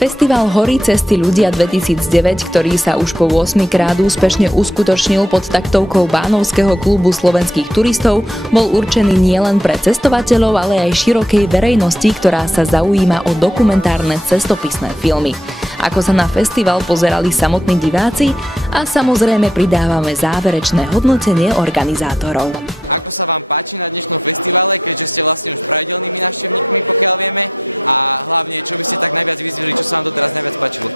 Festival Hory cesty ľudia 2009, ktorý sa už po 8 krát úspešne uskutočnil pod taktovkou Bánovského klubu slovenských turistov, bol určený nielen pre cestovateľov, ale aj širokej verejnosti, ktorá sa zaujíma o dokumentárne cestopisné filmy. Ako sa na festival pozerali samotní diváci a samozrejme pridávame záverečné hodnotenie organizátorov. Ako sa vám páči na dnešnom festivale, keďže ste vlastne už pravidelnými návštevníkmi, pokiaľ vieme, a hlavne, čo by ste tak najviac vyzvihli, čo sa vám doteraz najviac páčilo?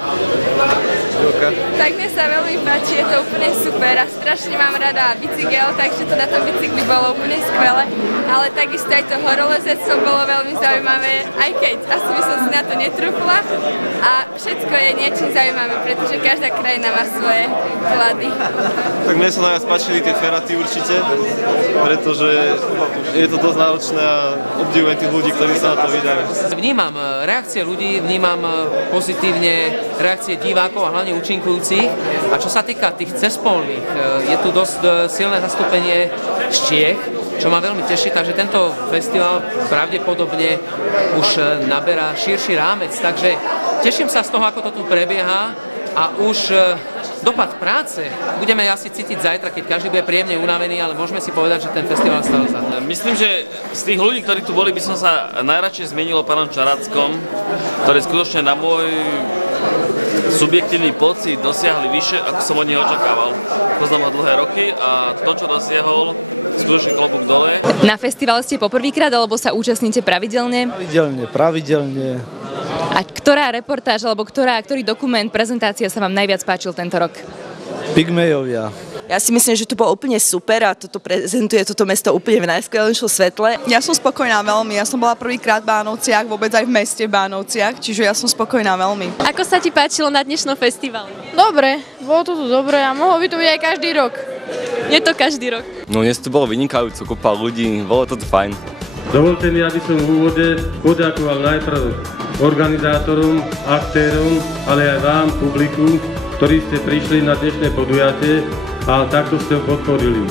Tak mne sa veľmi páči, je to úplne super a strašne mám rada bicykel, takže to na tom bicykli bolo úplne skvelé, ale takisto aj to horolezectvo bolo veľmi zaujímavé, aj keď asi by som si na to netrúfla a všetko je niečím zaujímavé, pretože každá krajina má svoje klady. Tak mne sa najviac páčili tie feraty určite, pretože je to dosť náročné a obdivujem tých ľudí, ktorí sa na to vydajú. Vnímam reakcie ľudí, vnímam pozitívne reakcie divákov a hlavne účinkujúcich. A čo sa týka tých cespolných, je tu dosť silné zastúpenie z Čiech, čo ma veľmi teší, takže tento festival pravdepodobne už naberá širší rámec. Takže teším sa z toho, ako to tu prebieha a už dopad práce budeme asi cítiť zajtra, keď každý bude príjemne unavený, ale môžeme si povedať, že ten festival stal za to. Myslím, že z tých ľudí, ktorí tu boli, by som sa najradšej zmienil o pánom Čarackom, ktorý skutočne na môj subjektívny pocit dosiahli vyššie, ako som od neho očakával. Poznám ho dlhé roky a to, čo dosiahol, skutočne klobúk dole. Na festival ste poprvýkrát, alebo sa účastníte pravidelne? Pravidelne. A ktorá reportáž, alebo ktorý dokument, prezentácia sa vám najviac páčil tento rok? Pygmejovia. Ja si myslím, že to bolo úplne super a toto prezentuje toto mesto úplne v najskvelejšom svetle. Ja som spokojná veľmi, ja som bola prvýkrát v Bánovciach, vôbec aj v meste v Bánovciach, čiže ja som spokojná veľmi. Ako sa ti páčilo na dnešnom festivale? Dobre, bolo to tu dobre a mohlo by to byť aj každý rok. Je to každý rok? No dnes to bolo vynikajúco, kopa ľudí, bolo to fajn. Dovolte mi, aby som v úvode poďakoval najprv organizátorom, aktérom, ale aj vám, publiku, ktorí ste prišli na dnešné podujatie a takto ste ho podporili.